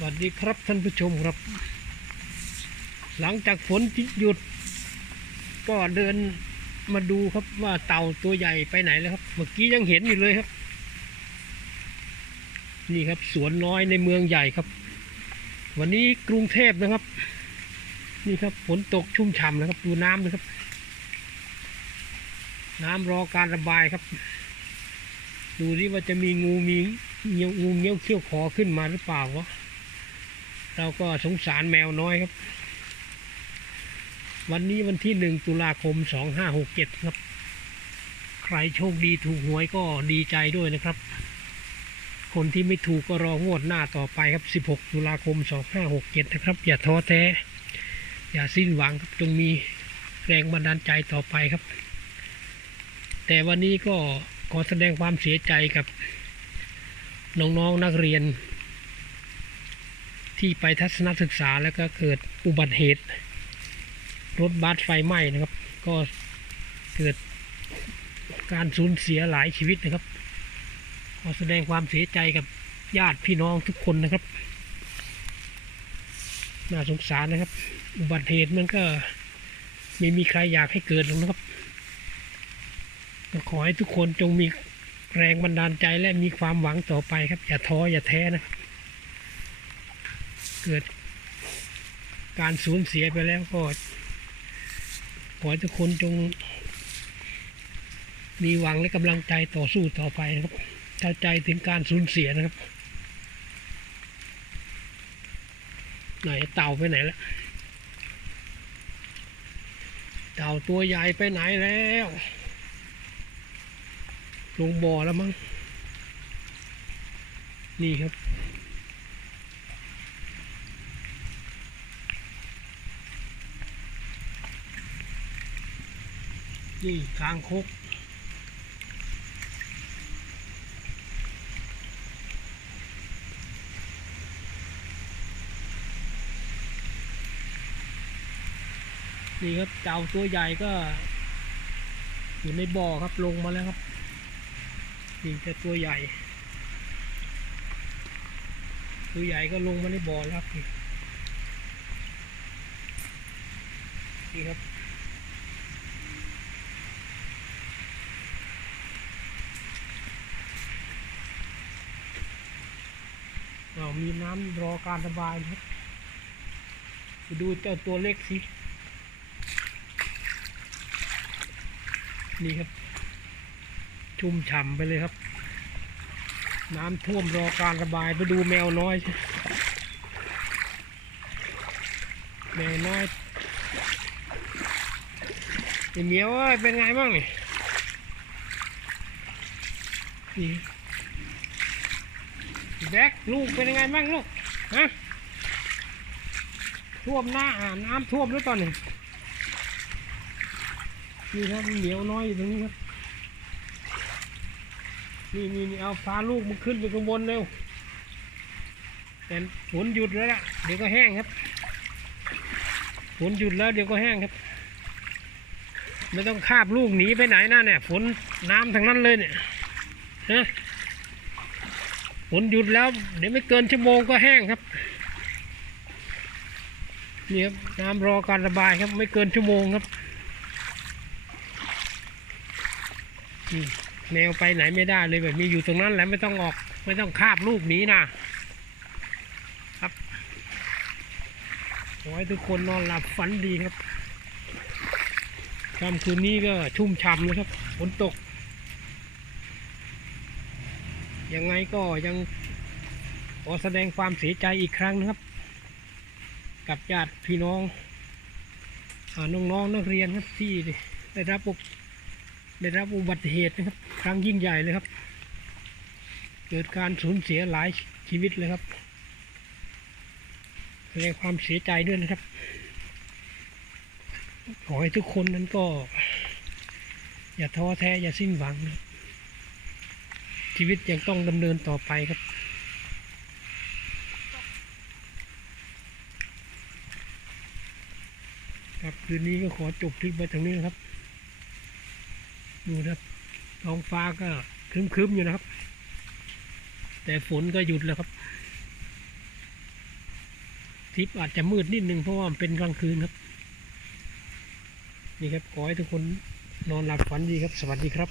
สวัสดีครับท่านผู้ชมครับ หลังจากฝนหยุด ก็เดินมาดูครับว่าเต่าตัวใหญ่ไปไหนแล้วครับ เมื่อกี้ยังเห็นอยู่เลยครับ นี่ครับสวนน้อยในเมืองใหญ่ครับ วันนี้กรุงเทพนะครับ นี่ครับฝนตกชุ่มฉ่ำนะครับ ดูน้ำนะครับ น้ำรอการระบายครับ ดูดิว่าจะมีงูมีเงี้ยวงูเงี้ยวเขี้ยวขอขึ้นมาหรือเปล่าวะ เราก็สงสารแมวน้อยครับ วันนี้วันที่หนึ่งตุลาคมสองห้าหกเจ็ดครับ ใครโชคดีถูกหวยก็ดีใจด้วยนะครับ คนที่ไม่ถูกก็รองวดหน้าต่อไปครับสิบหกตุลาคมสองห้าหกเจ็ดนะครับ อย่าท้อแท้ อย่าสิ้นหวังครับจงมีแรงบันดาลใจต่อไปครับ แต่วันนี้ก็ขอแสดงความเสียใจกับน้องๆนนักเรียน ที่ไปทัศนศึกษาแล้วก็เกิดอุบัติเหตุ รถบัสไฟไหม้นะครับ ก็เกิดการสูญเสียหลายชีวิตนะครับ ขอแสดงความเสียใจกับญาติพี่น้องทุกคนนะครับ น่าสงสารนะครับ อุบัติเหตุมันก็ไม่มีใครอยากให้เกิดหรอกนะครับขอให้ทุกคนจงมีแรงบันดาลใจและมีความหวังต่อไปครับ อย่าท้ออย่าแท้นะครับ เกิด การสูญเสียไปแล้วก็ขอให้ทุกคนจง มีหวังและกำลังใจต่อสู้ต่อไปนะครับเข้าใจถึงการสูญเสียนะครับ ไหนเต่าไปไหนแล้วเต่าตัวใหญ่ไปไหนแล้วลงบ่อแล้วมั้งนี่ครับ นี่คางคกนี่ครับเต่าตัวใหญ่ก็ อยู่ในบ่อครับลงมาแล้วครับนี่จะตัวใหญ่ ตัวใหญ่ก็ลงมาในบ่อแล้วครับนี่นี่ครับ เรา มีน้ำรอการระบายนะครับไปดูเจ้าตัวเล็กสิ นี่ครับ ชุ่มฉ่ำไปเลยครับ น้ำท่วมรอการระบายไปดูแมวน้อย แมวน้อยไอ้เหมียวเอ้ยเป็นไงบ้างนี่ แบกลูกเป็นยังไงบ้างลูกฮะท่วมหน้าอ่าน้ำท่วมแล้วตอนนี้นี่ครับเหมียวน้อยอยู่ตรงนี้ครับนี่นี่นี่เอาพาลูกมันขึ้นไปข้างบนเร็วแต่ฝนหยุดแล้วล่ะเดี๋ยวก็แห้งครับฝนหยุดแล้วเดี๋ยวก็แห้งครับ ไม่ต้องคาบลูกหนีไปไหนนะเนี่ยฝนน้ำทั้งนั้นเลยเนี่ยฮะ ฝนหยุดแล้ว เดี๋ยวไม่เกินชั่วโมงก็แห้งครับนี่ครับน้ำรอการระบายครับ ไม่เกินชั่วโมงครับอืมแนวไปไหนไม่ได้เลยแบบนี้อยู่ตรงนั้นแหละไม่ต้องออก ไม่ต้องคาบลูกหนี้นะครับขอให้ทุกคนนอนหลับฝันดีครับค่ำคืนนี้ก็ชุ่มฉ่ำเลยครับฝนตก ยังไงก็ยังขอแสดงความเสียใจอีกครั้งนะครับ กับญาติพี่น้องอาน้องๆนักเรียนครับที่ได้รับอุได้รับอุบัติเหตุนะครับ ครั้งยิ่งใหญ่เลยครับ เกิดการสูญเสียหลายชีวิตเลยครับแสดงความเสียใจด้วยนะครับ ขอให้ทุกคนนั้นก็ อย่าท้อแท้อย่าสิ้นหวังนะครับ ชีวิตยังต้องดำเนินต่อไปครับ ครับคืนนี้ก็ขอจบคลิปไว้ตรงนี้นะครับ ดูนะครับท้องฟ้าก็ครึ้มๆอยู่นะครับ แต่ฝนก็หยุดแล้วครับทิปอาจจะมืดนิดนึงเพราะว่ามันเป็นกลางคืนครับ นี่ครับ ขอให้ทุกคนนอนหลับฝันดีครับ สวัสดีครับ